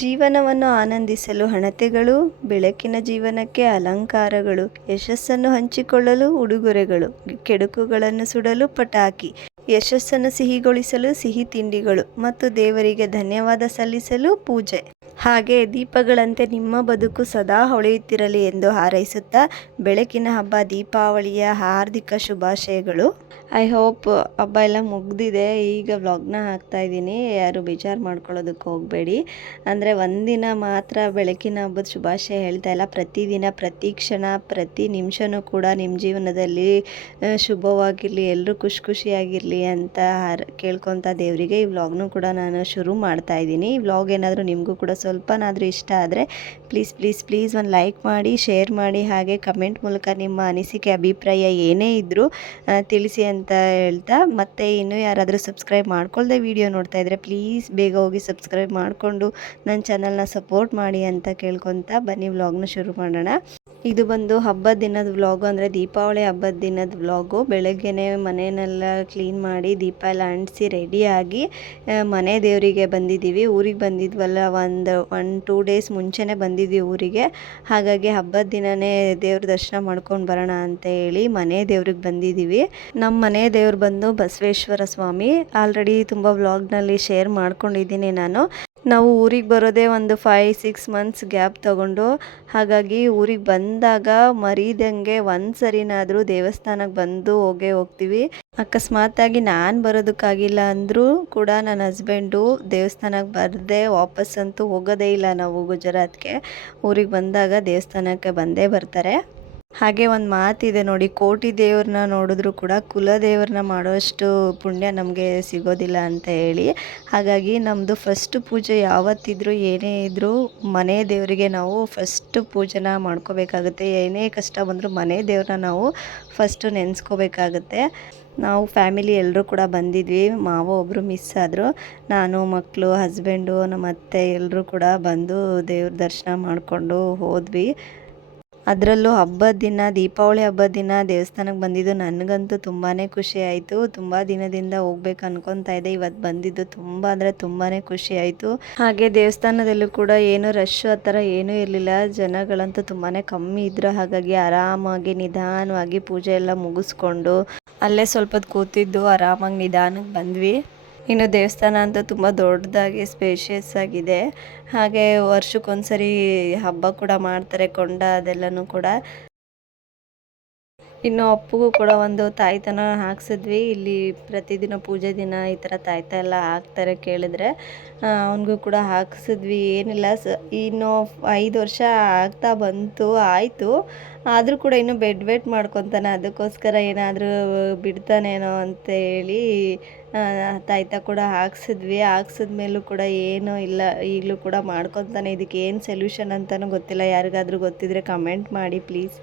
ಜೀವನವನ್ನು ಆನಂದಿಸಲು ಹಣತೆಗಳು, ಬೆಳಕಿನ ಜೀವನಕ್ಕೆ ಅಲಂಕಾರಗಳು, ಯಶಸ್ಸನ್ನು ಹಂಚಿಕೊಳ್ಳಲು ಉಡುಗೊರೆಗಳು, ಕೆಡುಕುಗಳನ್ನು ಸುಡಲು ಪಟಾಕಿ, ಯಶಸ್ಸನ್ನು ಸಿಹಿಗೊಳಿಸಲು ಸಿಹಿ ತಿಂಡಿಗಳು ಮತ್ತು ದೇವರಿಗೆ ಧನ್ಯವಾದ ಸಲ್ಲಿಸಲು ಪೂಜೆ. ಹಾಗೆ ದೀಪಗಳಂತೆ ನಿಮ್ಮ ಬದುಕು ಸದಾ ಹೊಳೆಯುತ್ತಿರಲಿ ಎಂದು ಹಾರೈಸುತ್ತಾ ಬೆಳಕಿನ ಹಬ್ಬ, ದೀಪಾವಳಿಯ ಹಾರ್ದಿಕ ಶುಭಾಶಯಗಳು. ಐ ಹೋಪ್ ಹಬ್ಬ ಎಲ್ಲ ಮುಗ್ದಿದೆ. ಈಗ ವ್ಲಾಗ್ನ ಹಾಕ್ತಾ ಇದ್ದೀನಿ. ಯಾರು ಬೇಜಾರು ಮಾಡ್ಕೊಳ್ಳೋದಕ್ಕೆ ಹೋಗಬೇಡಿ. ಅಂದರೆ ಒಂದಿನ ಮಾತ್ರ ಬೆಳಕಿನ ಹಬ್ಬದ ಶುಭಾಶಯ ಹೇಳ್ತಾ ಇಲ್ಲ. ಪ್ರತಿದಿನ, ಪ್ರತಿ ಕ್ಷಣ, ಪ್ರತಿ ನಿಮಿಷನೂ ಕೂಡ ನಿಮ್ಮ ಜೀವನದಲ್ಲಿ ಶುಭವಾಗಿರಲಿ ಎಲ್ಲರೂ ಖುಷಿ ಖುಷಿಯಾಗಿರಲಿ ಅಂತ ಕೇಳ್ಕೊತ ದೇವರಿಗೆ ಈ ವ್ಲಾಗ್ನು ಕೂಡ ನಾನು ಶುರು ಮಾಡ್ತಾ ಇದ್ದೀನಿ. ಈ ವ್ಲಾಗ್ ಏನಾದರೂ ನಿಮಗೂ ಕೂಡ ಸ್ವಲ್ಪನಾದರೂ ಇಷ್ಟ ಆದರೆ ಪ್ಲೀಸ್ ಪ್ಲೀಸ್ ಪ್ಲೀಸ್ ಒಂದು ಲೈಕ್ ಮಾಡಿ ಶೇರ್ ಮಾಡಿ, ಹಾಗೆ ಕಮೆಂಟ್ ಮೂಲಕ ನಿಮ್ಮ ಅನಿಸಿಕೆ, ಅಭಿಪ್ರಾಯ ಏನೇ ಇದ್ದರೂ ತಿಳಿಸಿ ಅಂತ ಹೇಳ್ತಾ, ಮತ್ತೆ ಇನ್ನೂ ಯಾರಾದರೂ ಸಬ್ಸ್ಕ್ರೈಬ್ ಮಾಡ್ಕೊಳ್ಳದೆ ವಿಡಿಯೋ ನೋಡ್ತಾ ಇದ್ದರೆ ಪ್ಲೀಸ್ ಬೇಗ ಹೋಗಿ ಸಬ್ಸ್ಕ್ರೈಬ್ ಮಾಡಿಕೊಂಡು ನನ್ನ ಚಾನಲ್ನ ಸಪೋರ್ಟ್ ಮಾಡಿ ಅಂತ ಕೇಳ್ಕೊತ ಬನ್ನಿ ವ್ಲಾಗ್ನ ಶುರು ಮಾಡೋಣ. ಇದು ಬಂದು ಹಬ್ಬದ ದಿನದ ವ್ಲಾಗು ಅಂದರೆ ದೀಪಾವಳಿ ಹಬ್ಬದ ದಿನದ ವ್ಲಾಗು ಬೆಳಗ್ಗೆನೆ ಮನೆಯನ್ನೆಲ್ಲ ಕ್ಲೀನ್ ಮಾಡಿ ದೀಪ ಎಲ್ಲ ಅಂಟಿಸಿ ರೆಡಿಯಾಗಿ ಮನೆ ದೇವರಿಗೆ ಬಂದಿದ್ದೀವಿ. ಊರಿಗೆ ಬಂದಿದ್ವಲ್ಲ ಒಂದು ಒನ್ ಟೂ ಡೇಸ್ ಮುಂಚೆನೇ ಬಂದಿದ್ವಿ ಊರಿಗೆ. ಹಾಗಾಗಿ ಹಬ್ಬದ ದಿನನೇ ದೇವ್ರ ದರ್ಶನ ಮಾಡ್ಕೊಂಡು ಬರೋಣ ಅಂತ ಹೇಳಿ ಮನೆ ದೇವ್ರಿಗೆ ಬಂದಿದ್ದೀವಿ. ನಮ್ಮ ಮನೆ ದೇವ್ರು ಬಂದು ಬಸವೇಶ್ವರ ಸ್ವಾಮಿ. ಆಲ್ರೆಡಿ ತುಂಬ ವ್ಲಾಗ್ನಲ್ಲಿ ಶೇರ್ ಮಾಡ್ಕೊಂಡಿದ್ದೀನಿ ನಾನು. ನಾವು ಊರಿಗೆ ಬರೋದೇ ಒಂದು ಫೈ ಸಿಕ್ಸ್ ಮಂತ್ಸ್ ಗ್ಯಾಪ್ ತಗೊಂಡು, ಹಾಗಾಗಿ ಊರಿಗೆ ಬಂದಾಗ ಮರೀದಂಗೆ ಒಂದು ಸರಿನಾದರೂ ದೇವಸ್ಥಾನಕ್ಕೆ ಬಂದು ಹೋಗೇ ಹೋಗ್ತೀವಿ. ಅಕಸ್ಮಾತಾಗಿ ನಾನು ಬರೋದಕ್ಕಾಗಿಲ್ಲ ಅಂದರೂ ಕೂಡ ನನ್ನ ಹಸ್ಬೆಂಡು ದೇವಸ್ಥಾನಕ್ಕೆ ಬರದೆ ವಾಪಸ್ಸಂತೂ ಹೋಗೋದೇ ಇಲ್ಲ ನಾವು ಗುಜರಾತ್ಗೆ. ಊರಿಗೆ ಬಂದಾಗ ದೇವಸ್ಥಾನಕ್ಕೆ ಬಂದೇ ಬರ್ತಾರೆ. ಹಾಗೆ ಒಂದು ಮಾತಿದೆ ನೋಡಿ, ಕೋಟಿ ದೇವ್ರನ್ನ ನೋಡಿದ್ರು ಕೂಡ ಕುಲ ಕುಲದೇವ್ರನ್ನ ಮಾಡೋಷ್ಟು ಪುಣ್ಯ ನಮಗೆ ಸಿಗೋದಿಲ್ಲ ಅಂತ ಹೇಳಿ. ಹಾಗಾಗಿ ನಮ್ಮದು ಫಸ್ಟ್ ಪೂಜೆ ಯಾವತ್ತಿದ್ರೂ ಏನೇ ಇದ್ದರೂ ಮನೆ ದೇವರಿಗೆ ನಾವು ಫಸ್ಟ್ ಪೂಜೆನ ಮಾಡ್ಕೋಬೇಕಾಗುತ್ತೆ. ಏನೇ ಕಷ್ಟ ಬಂದರೂ ಮನೆ ದೇವ್ರನ್ನ ನಾವು ಫಸ್ಟು ನೆನೆಸ್ಕೋಬೇಕಾಗುತ್ತೆ. ನಾವು ಫ್ಯಾಮಿಲಿ ಎಲ್ಲರೂ ಕೂಡ ಬಂದಿದ್ವಿ, ಮಾವ ಒಬ್ಬರು ಮಿಸ್ ಆದರು. ನಾನು ಮಕ್ಕಳು ಹಸ್ಬೆಂಡು ನಮ್ಮ ಅತ್ತೆ ಎಲ್ಲರೂ ಕೂಡ ಬಂದು ದೇವ್ರ ದರ್ಶನ ಮಾಡಿಕೊಂಡು ಹೋದ್ವಿ. ಅದರಲ್ಲೂ ಹಬ್ಬದ ದಿನ, ದೀಪಾವಳಿ ಹಬ್ಬದ ದಿನ, ದೇವಸ್ಥಾನಕ್ಕೆ ಬಂದಿದ್ದು ನನಗಂತೂ ತುಂಬಾ ಖುಷಿ ಆಯಿತು. ತುಂಬ ದಿನದಿಂದ ಹೋಗ್ಬೇಕು ಅನ್ಕೊತಾ ಇದೆ. ಇವತ್ತು ಬಂದಿದ್ದು ತುಂಬ ಅಂದರೆ ತುಂಬಾ ಖುಷಿ ಆಯಿತು. ಹಾಗೆ ದೇವಸ್ಥಾನದಲ್ಲೂ ಕೂಡ ಏನು ರಶ್ ಆ ಥರ ಏನೂ ಇರಲಿಲ್ಲ. ಜನಗಳಂತೂ ತುಂಬಾ ಕಮ್ಮಿ ಇದ್ರು. ಹಾಗಾಗಿ ಆರಾಮಾಗಿ, ನಿಧಾನವಾಗಿ ಪೂಜೆ ಎಲ್ಲ ಮುಗಿಸ್ಕೊಂಡು ಅಲ್ಲೇ ಸ್ವಲ್ಪ ಕೂತಿದ್ದು, ಆರಾಮಾಗಿ ನಿಧಾನಕ್ಕೆ ಬಂದ್ವಿ. ಇನ್ನು ದೇವಸ್ಥಾನ ಅಂತ ತುಂಬ ದೊಡ್ಡದಾಗಿ ಸ್ಪೇಷಿಯಸ್ ಆಗಿದೆ. ಹಾಗೆ ವರ್ಷಕ್ಕೊಂದ್ಸರಿ ಹಬ್ಬ ಕೂಡ ಮಾಡ್ತಾರೆ ಕೊಂಡ ಅದೆಲ್ಲನೂ ಕೂಡ. ಇನ್ನು ಅಪ್ಪಗೂ ಕೂಡ ಒಂದು ತಾಯ್ತನ ಹಾಕ್ಸಿದ್ವಿ. ಇಲ್ಲಿ ಪ್ರತಿದಿನ ಪೂಜೆ ದಿನ ಈ ಥರ ತಾಯ್ತ ಎಲ್ಲ ಹಾಕ್ತಾರೆ ಕೇಳಿದ್ರೆ. ಅವನಿಗೂ ಕೂಡ ಹಾಕ್ಸಿದ್ವಿ. ಏನಿಲ್ಲ, ಸ, ಇನ್ನು ಐದು ವರ್ಷ ಆಗ್ತಾ ಬಂತು, ಆಯಿತು. ಆದರೂ ಕೂಡ ಇನ್ನೂ ಬೆಡ್ ವೇಟ್ ಮಾಡ್ಕೊತಾನೆ. ಅದಕ್ಕೋಸ್ಕರ ಏನಾದರೂ ಬಿಡ್ತಾನೇನೋ ಅಂತ ಹೇಳಿ ತಾಯ್ತ ಕೂಡ ಹಾಕ್ಸಿದ್ವಿ. ಹಾಕ್ಸಿದ ಮೇಲೂ ಕೂಡ ಏನೂ ಇಲ್ಲ. ಈಗಲೂ ಕೂಡ ಮಾಡ್ಕೊತಾನೆ. ಇದಕ್ಕೆ ಏನು ಸೊಲ್ಯೂಷನ್ ಅಂತಲೂ ಗೊತ್ತಿಲ್ಲ. ಯಾರಿಗಾದ್ರೂ ಗೊತ್ತಿದ್ರೆ ಕಮೆಂಟ್ ಮಾಡಿ ಪ್ಲೀಸ್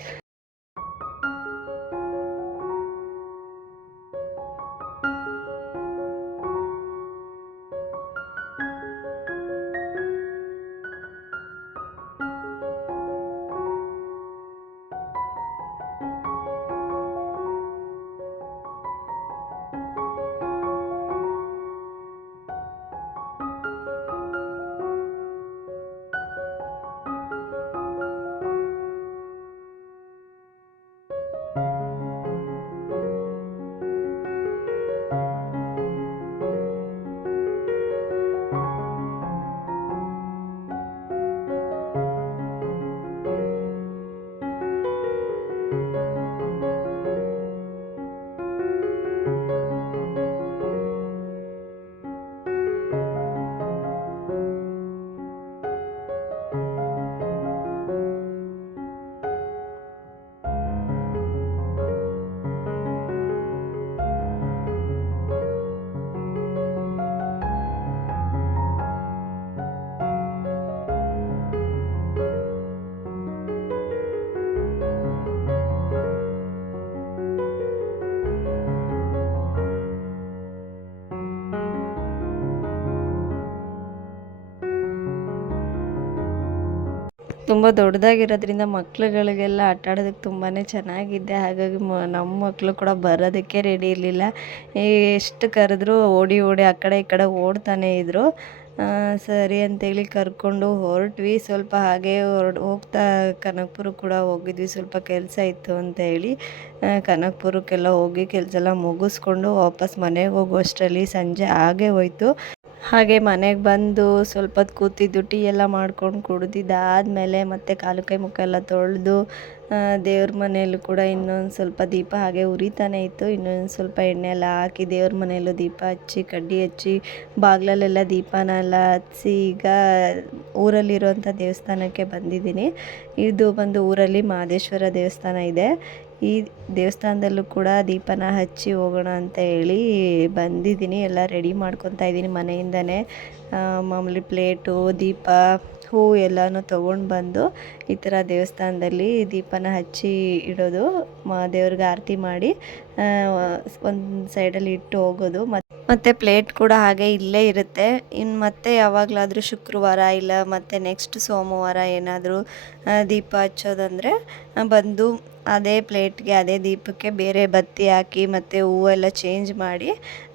ತುಂಬ ದೊಡ್ಡದಾಗಿರೋದ್ರಿಂದ ಮಕ್ಳುಗಳಿಗೆಲ್ಲ ಆಟ ಆಡೋದಕ್ಕೆ ತುಂಬಾ ಚೆನ್ನಾಗಿದೆ. ಹಾಗಾಗಿ ಮ ನಮ್ಮ ಮಕ್ಕಳು ಕೂಡ ಬರೋದಕ್ಕೆ ರೆಡಿ ಇರಲಿಲ್ಲ. ಎಷ್ಟು ಕರೆದ್ರೂ ಓಡಿ ಓಡಿ ಆ ಕಡೆ ಈ ಕಡೆ ಓಡ್ತಾನೆ ಇದ್ದರು ಸರಿ ಅಂತೇಳಿ ಕರ್ಕೊಂಡು ಹೊರಟ್ವಿ. ಸ್ವಲ್ಪ ಹಾಗೆ ಹೊರಡ್, ಹೋಗ್ತಾ ಕನಕಪುರಕ್ಕೆ ಕೂಡ ಹೋಗಿದ್ವಿ. ಸ್ವಲ್ಪ ಕೆಲಸ ಇತ್ತು ಅಂತ ಹೇಳಿ ಕನಕಪುರಕ್ಕೆಲ್ಲ ಹೋಗಿ ಕೆಲಸ ಎಲ್ಲ ಮುಗಿಸ್ಕೊಂಡು ವಾಪಸ್ ಮನೆಗೆ ಹೋಗುವಷ್ಟರಲ್ಲಿ ಸಂಜೆ ಹಾಗೆ ಹೋಯ್ತು. ಹಾಗೆ ಮನೆಗೆ ಬಂದು ಸ್ವಲ್ಪ ಹೊತ್ತು ಕೂತಿದ್ದು, ಟೀ ಎಲ್ಲ ಮಾಡ್ಕೊಂಡು ಕುಡ್ದಿದ್ದಾದಮೇಲೆ ಮತ್ತೆ ಕಾಲು ಕೈ ಮುಖ ಎಲ್ಲ ತೊಳೆದು ದೇವ್ರ ಮನೆಯಲ್ಲೂ ಕೂಡ ಇನ್ನೊಂದು ಸ್ವಲ್ಪ ದೀಪ ಹಾಗೆ ಉರಿತಾನೆ ಇತ್ತು. ಇನ್ನೊಂದು ಸ್ವಲ್ಪ ಎಣ್ಣೆ ಎಲ್ಲ ಹಾಕಿ ದೇವ್ರ ಮನೆಯಲ್ಲೂ ದೀಪ ಹಚ್ಚಿ, ಕಡ್ಡಿ ಹಚ್ಚಿ, ಬಾಗಿಲಲ್ಲೆಲ್ಲ ದೀಪನ ಎಲ್ಲ ಹಚ್ಚಿ ಈಗ ಊರಲ್ಲಿರುವಂಥ ದೇವಸ್ಥಾನಕ್ಕೆ ಬಂದಿದ್ದೀನಿ. ಇದು ಬಂದು ಊರಲ್ಲಿ ಮಹದೇಶ್ವರ ದೇವಸ್ಥಾನ ಇದೆ. ಈ ದೇವಸ್ಥಾನದಲ್ಲೂ ಕೂಡ ದೀಪನ ಹಚ್ಚಿ ಹೋಗೋಣ ಅಂತ ಹೇಳಿ ಬಂದಿದ್ದೀನಿ. ಎಲ್ಲ ರೆಡಿ ಮಾಡ್ಕೊತಾ ಇದ್ದೀನಿ ಮನೆಯಿಂದನೇ. ಮಾಮೂಲಿ ಪ್ಲೇಟು, ದೀಪ, ಹೂ ಎಲ್ಲನೂ ತೊಗೊಂಡು ಬಂದು ಈ ಥರ ದೇವಸ್ಥಾನದಲ್ಲಿ ದೀಪನ ಹಚ್ಚಿ ಇಡೋದು. ಮಾ, ದೇವ್ರಿಗೆ ಆರತಿ ಮಾಡಿ ಒಂದು ಸೈಡಲ್ಲಿ ಇಟ್ಟು ಹೋಗೋದು. ಮತ್ತು ಮತ್ತು ಪ್ಲೇಟ್ ಕೂಡ ಹಾಗೆ ಇಲ್ಲೇ ಇರುತ್ತೆ. ಇನ್ನು ಮತ್ತೆ ಯಾವಾಗಲಾದರೂ ಶುಕ್ರವಾರ ಇಲ್ಲ, ಮತ್ತು ನೆಕ್ಸ್ಟ್ ಸೋಮವಾರ ಏನಾದರೂ ದೀಪ ಹಚ್ಚೋದಂದರೆ ಬಂದು ಅದೇ ಪ್ಲೇಟ್ಗೆ, ಅದೇ ದೀಪಕ್ಕೆ ಬೇರೆ ಬತ್ತಿ ಹಾಕಿ ಮತ್ತು ಹೂವೆಲ್ಲ ಚೇಂಜ್ ಮಾಡಿ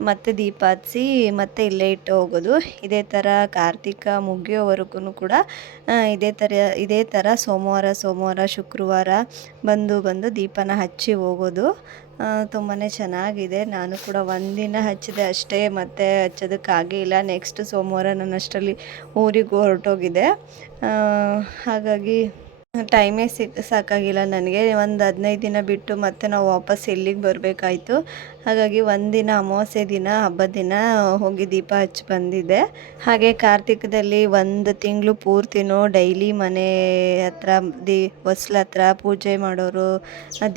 ಮತ್ತೆ ದೀಪ ಹಚ್ಚಿ ಮತ್ತೆ ಇಲ್ಲೇ ಇಟ್ಟು ಹೋಗೋದು. ಇದೇ ಥರ ಕಾರ್ತಿಕ ಮುಗಿಯೋವರೆಗೂ ಕೂಡ ಇದೇ ಥರ ಇದೇ ಥರ ಸೋಮವಾರ ಸೋಮವಾರ, ಶುಕ್ರವಾರ ಬಂದು ಬಂದು ದೀಪನ ಹಚ್ಚಿ ಹೋಗೋದು. ತುಂಬಾ ಚೆನ್ನಾಗಿದೆ. ನಾನು ಕೂಡ ಒಂದಿನ ಹಚ್ಚಿದೆ ಅಷ್ಟೇ, ಮತ್ತೆ ಹಚ್ಚೋದಕ್ಕಾಗಿಲ್ಲ ನೆಕ್ಸ್ಟ್ ಸೋಮವಾರ ನಾನು ಅಷ್ಟರಲ್ಲಿ ಊರಿಗೆ ಹೊರಟೋಗಿದೆ. ಹಾಗಾಗಿ ಟೈಮೇ ಸಿಕ್ ಸಾಕಾಗಿಲ್ಲ ನನಗೆ. ಒಂದು ಹದಿನೈದು ದಿನ ಬಿಟ್ಟು ಮತ್ತೆ ನಾವು ವಾಪಸ್ ಇಲ್ಲಿಗೆ ಬರಬೇಕಾಯ್ತು. ಹಾಗಾಗಿ ಒಂದಿನ ಅಮಾವಾಸ್ಯೆ ದಿನ, ಹಬ್ಬದ ದಿನ ಹೋಗಿ ದೀಪ ಹಚ್ಚಿ ಬಂದಿದ್ದೆ ಹಾಗೆ ಕಾರ್ತಿಕದಲ್ಲಿ ಒಂದು ತಿಂಗಳು ಪೂರ್ತಿನೂ ಡೈಲಿ ಮನೆ ಹತ್ರ, ದಿ, ಹೊಸ್ಲ ಹತ್ರ ಪೂಜೆ ಮಾಡೋರು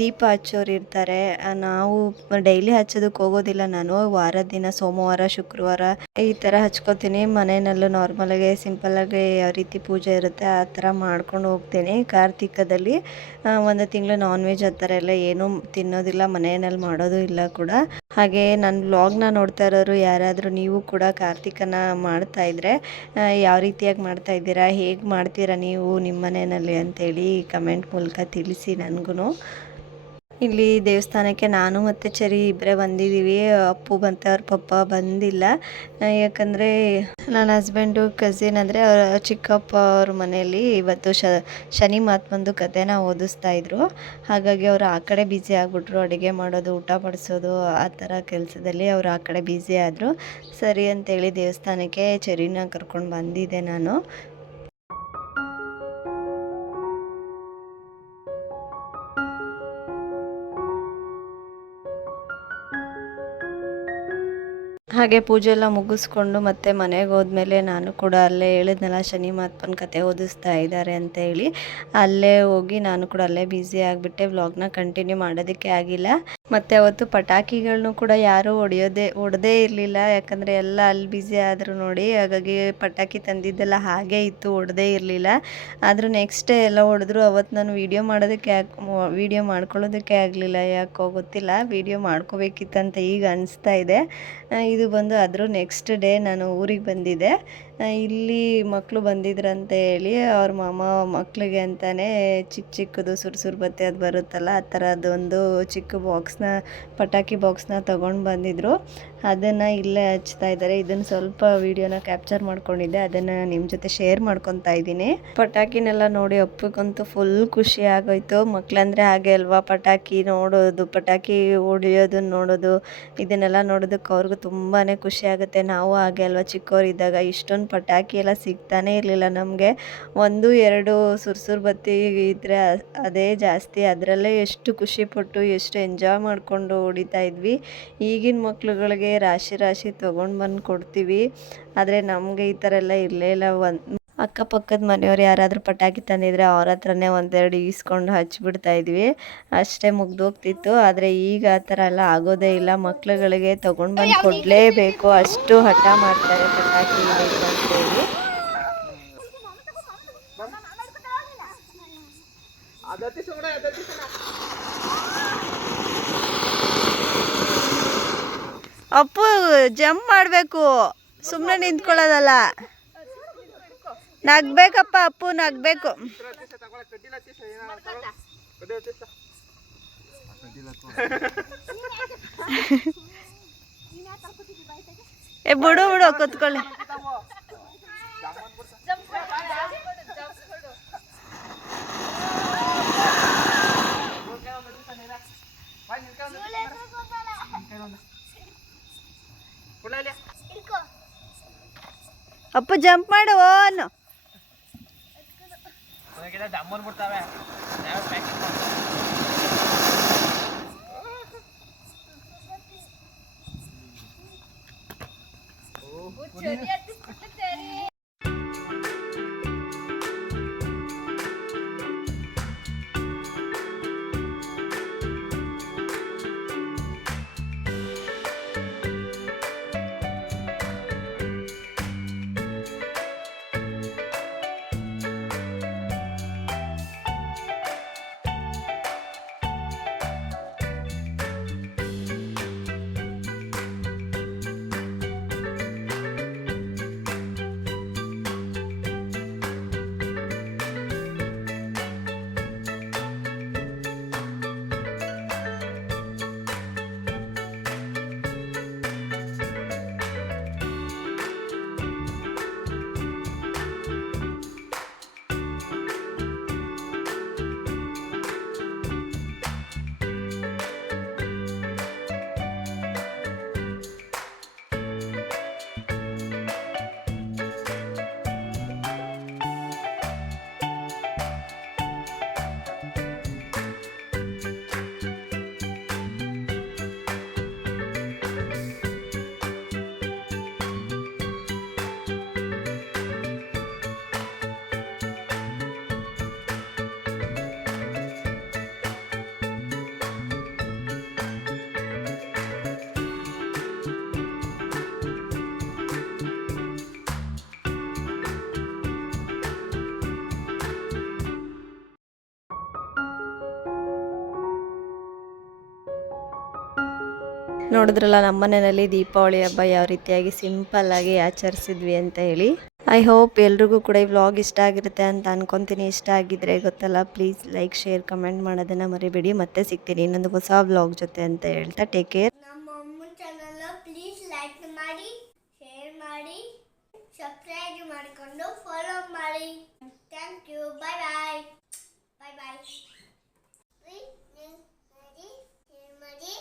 ದೀಪ ಹಚ್ಚೋರು ಇರ್ತಾರೆ. ನಾವು ಡೈಲಿ ಹಚ್ಚೋದಕ್ಕೆ ಹೋಗೋದಿಲ್ಲ ನಾನು. ವಾರ ದಿನ, ಸೋಮವಾರ, ಶುಕ್ರವಾರ ಈ ಥರ ಹಚ್ಕೋತೀನಿ. ಮನೆಯಲ್ಲೂ ನಾರ್ಮಲಾಗಿ ಸಿಂಪಲ್ಲಾಗಿ ಯಾವ ರೀತಿ ಪೂಜೆ ಇರುತ್ತೆ. ಆ ಥರ ಮಾಡ್ಕೊಂಡು ಹೋಗ್ತೀನಿ. ಕಾರ್ತಿಕದಲ್ಲಿ ಒಂದು ತಿಂಗಳು ನಾನ್ ವೆಜ್ ಆ ಥರ ಎಲ್ಲ ಏನೂ ತಿನ್ನೋದಿಲ್ಲ. ಮನೆಯಲ್ಲಿ ಮಾಡೋದು ಇಲ್ಲ ಕೂಡ. ಹಾಗೆ ನನ್ನ ವ್ಲಾಗ್ನ ನೋಡ್ತಾ ಇರೋರು ಯಾರಾದರೂ ನೀವು ಕೂಡ ಕಾರ್ತಿಕನ ಮಾಡ್ತಾ ಇದ್ರೆ ಯಾವ ರೀತಿಯಾಗಿ ಮಾಡ್ತಾ ಇದ್ದೀರಾ? ಹೇಗೆ ಮಾಡ್ತೀರಾ ನೀವು ನಿಮ್ಮ ಮನೆಯಲ್ಲಿ ಅಂತೇಳಿ ಕಮೆಂಟ್ ಮೂಲಕ ತಿಳಿಸಿ ನನಗೂ ಇಲ್ಲಿ ದೇವಸ್ಥಾನಕ್ಕೆ ನಾನು ಮತ್ತು ಚರಿ ಇಬ್ಬರೇ ಬಂದಿದ್ದೀವಿ. ಅಪ್ಪು ಬಂತ, ಅವ್ರ ಪಪ್ಪ ಬಂದಿಲ್ಲ. ಯಾಕಂದರೆ ನನ್ನ ಹಸ್ಬೆಂಡು ಕಸಿನ್ ಅಂದರೆ ಅವರ ಚಿಕ್ಕಪ್ಪ ಅವ್ರ ಮನೆಯಲ್ಲಿ ಇವತ್ತು ಶ, ಶನಿ ಮಾತ್ಮಂದು ಕಥೆನ ಓದಿಸ್ತಾ ಇದ್ರು. ಹಾಗಾಗಿ ಅವರು ಆ ಕಡೆ ಬ್ಯುಸಿ ಆಗಿಬಿಟ್ರು. ಅಡುಗೆ ಮಾಡೋದು, ಊಟ ಬಡಿಸೋದು, ಆ ಥರ ಕೆಲಸದಲ್ಲಿ ಅವರು ಆ ಕಡೆ ಬ್ಯುಸಿ ಆದರು. ಸರಿ ಅಂತೇಳಿ ದೇವಸ್ಥಾನಕ್ಕೆ ಚರಿನ ಕರ್ಕೊಂಡು ಬಂದಿದ್ದೆ ನಾನು. ಹಾಗೆ ಪೂಜೆ ಎಲ್ಲ ಮುಗಿಸ್ಕೊಂಡು ಮತ್ತೆ ಮನೆಗೆ ಹೋದ್ಮೇಲೆ ನಾನು ಕೂಡ ಅಲ್ಲೇ ಹೇಳಿದ್ನಲ್ಲ, ಶನಿ ಮಹಾತ್ಮನ ಕತೆ ಓದಿಸ್ತಾ ಇದ್ದಾರೆ ಅಂತ ಹೇಳಿ. ಅಲ್ಲೇ ಹೋಗಿ ನಾನು ಕೂಡ ಅಲ್ಲೇ ಬ್ಯುಸಿ ಆಗಿಬಿಟ್ಟೆ ವ್ಲಾಗ್ನ ಕಂಟಿನ್ಯೂ ಮಾಡೋದಕ್ಕೆ ಆಗಿಲ್ಲ. ಮತ್ತು ಅವತ್ತು ಪಟಾಕಿಗಳನ್ನು ಕೂಡ ಯಾರೂ ಹೊಡೆಯೋದೇ, ಹೊಡೆದೇ ಇರಲಿಲ್ಲ. ಯಾಕಂದರೆ ಎಲ್ಲ ಅಲ್ಲಿ ಬ್ಯುಸಿ ಆದರೂ ನೋಡಿ, ಹಾಗಾಗಿ ಪಟಾಕಿ ತಂದಿದ್ದೆಲ್ಲ ಹಾಗೇ ಇತ್ತು, ಹೊಡೆದೇ ಇರಲಿಲ್ಲ. ಆದರೂ ನೆಕ್ಸ್ಟ್ ಡೇ ಎಲ್ಲ ಹೊಡೆದ್ರು. ಅವತ್ತು ನಾನು ವೀಡಿಯೋ ಮಾಡೋದಕ್ಕೆ ಯಾಕೆ ವೀಡಿಯೋ ಮಾಡ್ಕೊಳ್ಳೋದಕ್ಕೆ ಆಗಲಿಲ್ಲ. ಯಾಕೋ ಗೊತ್ತಿಲ್ಲ ವೀಡಿಯೋ ಮಾಡ್ಕೋಬೇಕಿತ್ತಂತ ಈಗ ಅನಿಸ್ತಾ ಇದೆ. ಇದು ಬಂದು ಅದ್ರ ನೆಕ್ಸ್ಟ್ ಡೇ ನಾನು ಊರಿಗೆ ಬಂದಿದ್ದೆ. ಇಲ್ಲಿ ಮಕ್ಕಳು ಬಂದಿದ್ರಂತ ಹೇಳಿ, ಅವ್ರ ಮಾಮ ಮಕ್ಕಳಿಗೆ ಅಂತಾನೆ ಚಿಕ್ಕ ಚಿಕ್ಕದು ಸುರು ಬತ್ತೆ ಅದು ಬರುತ್ತಲ್ಲ, ಆ ಥರದ್ದೊಂದು ಚಿಕ್ಕ ಬಾಕ್ಸ್ನ ಪಟಾಕಿ ಬಾಕ್ಸ್ನ ತೊಗೊಂಡು ಬಂದಿದ್ರು. ಅದನ್ನು ಇಲ್ಲೇ ಹಚ್ತಾ ಇದ್ದಾರೆ. ಇದನ್ನು ಸ್ವಲ್ಪ ವೀಡಿಯೋನ ಕ್ಯಾಪ್ಚರ್ ಮಾಡ್ಕೊಂಡಿದ್ದೆ. ಅದನ್ನು ನಿಮ್ಮ ಜೊತೆ ಶೇರ್ ಮಾಡ್ಕೊತಾ ಇದ್ದೀನಿ. ಪಟಾಕಿನೆಲ್ಲ ನೋಡಿ ಅಪ್ಪಕ್ಕಂತೂ ಫುಲ್ ಖುಷಿ ಆಗೋಯ್ತು. ಮಕ್ಕಳಂದ್ರೆ ಹಾಗೆ ಅಲ್ವಾ? ಪಟಾಕಿ ನೋಡೋದು, ಪಟಾಕಿ ಹೊಡಿಯೋದನ್ನ ನೋಡೋದು, ಇದನ್ನೆಲ್ಲ ನೋಡೋದಕ್ಕೆ ಅವ್ರಿಗೂ ತುಂಬಾ ಖುಷಿ ಆಗುತ್ತೆ. ನಾವು ಹಾಗೆ ಅಲ್ವಾ ಚಿಕ್ಕವರಿದ್ದಾಗ ಇಷ್ಟೊಂದು ಪಟಾಕಿ ಎಲ್ಲ ಸಿಗ್ತಾನೆ ಇರಲಿಲ್ಲ ನಮಗೆ. ಒಂದು, ಎರಡು ಸುರ್ಸುರು ಬತ್ತಿ ಇದ್ದರೆ ಅದೇ ಜಾಸ್ತಿ. ಅದರಲ್ಲೇ ಎಷ್ಟು ಖುಷಿಪಟ್ಟು ಎಷ್ಟು ಎಂಜಾಯ್ ಮಾಡಿಕೊಂಡು ಹೊಡಿತಾ ಇದ್ವಿ. ಈಗಿನ ಮಕ್ಳುಗಳಿಗೆ ರಾಶಿ ರಾಶಿ ತೊಗೊಂಡು ಬಂದು ಕೊಡ್ತೀವಿ. ಆದರೆ ನಮಗೆ ಈ ಥರ ಎಲ್ಲ ಇರಲೇ ಇಲ್ಲ. ಒಂದು ಅಕ್ಕಪಕ್ಕದ ಮನೆಯವ್ರು ಯಾರಾದರೂ ಪಟಾಕಿ ತಂದಿದ್ರೆ ಅವ್ರ ಹತ್ರನೇ ಒಂದೆರಡು ಈಸ್ಕೊಂಡು ಹಚ್ಚಿಬಿಡ್ತಾ ಇದ್ವಿ. ಅಷ್ಟೇ ಮುಗ್ದೋಗ್ತಿತ್ತು. ಆದರೆ ಈಗ ಆ ಥರ ಎಲ್ಲ ಆಗೋದೇ ಇಲ್ಲ. ಮಕ್ಳುಗಳಿಗೆ ತೊಗೊಂಡು ಬಂದು ಕೊಡಲೇಬೇಕು. ಅಷ್ಟು ಹಠ ಮಾಡ್ತಾರೆ ಪಟಾಕಿ ಅಂತೇಳಿ. ಅಪ್ಪು, ಜಂಪ್ ಮಾಡಬೇಕು. ಸುಮ್ಮನೆ ನಿಂತ್ಕೊಳ್ಳೋದಲ್ಲ. ನಗ್ಬೇಕಪ್ಪ ಅಪ್ಪು ನಗ್ಬೇಕು. ಏ ಬಿಡು ಬಿಡು ಕುತ್ಕೊಳ್ಳಿ. ಅಪ್ಪ ಜಂಪ್ ಮಾಡು ಅನ್ನು ದಮ್ಮನ್ ಬಿಡ್ತಾವೆ. ಪ್ಯಾಕಿಂಗ್ ನೋಡಿದ್ರಲ್ಲ, ನಮ್ಮ ಮನೆಯಲ್ಲಿ ದೀಪಾವಳಿ ಹಬ್ಬ ಯಾವ ರೀತಿಯಾಗಿ ಸಿಂಪಲ್ ಆಗಿ ಆಚರಿಸಿದ್ವಿ ಅಂತ ಹೇಳಿ. ಐ ಹೋಪ್ ಎಲ್ರಿಗೂ ಕೂಡ ಈ ವ್ಲಾಗ್ ಇಷ್ಟ ಆಗಿರುತ್ತೆ ಅಂತ ಅನ್ಕೊಂತೀನಿ. ಇಷ್ಟ ಆಗಿದ್ರೆ ಗೊತ್ತಲ್ಲ ಪ್ಲೀಸ್ ಲೈಕ್ ಶೇರ್ ಕಮೆಂಟ್ ಮಾಡೋದನ್ನ ಮರಿಬೇಡಿ. ಮತ್ತೆ ಸಿಗ್ತೀನಿ ಇನ್ನೊಂದು ಹೊಸ ವ್ಲಾಗ್ ಜೊತೆ ಅಂತ ಹೇಳ್ತಾ ಟೇಕ್ ಕೇರ್ ನಮ್ಮ ಬಾಯ್ ಬಾಯ್ ಮಾಡಿ ಮಾಡಿ.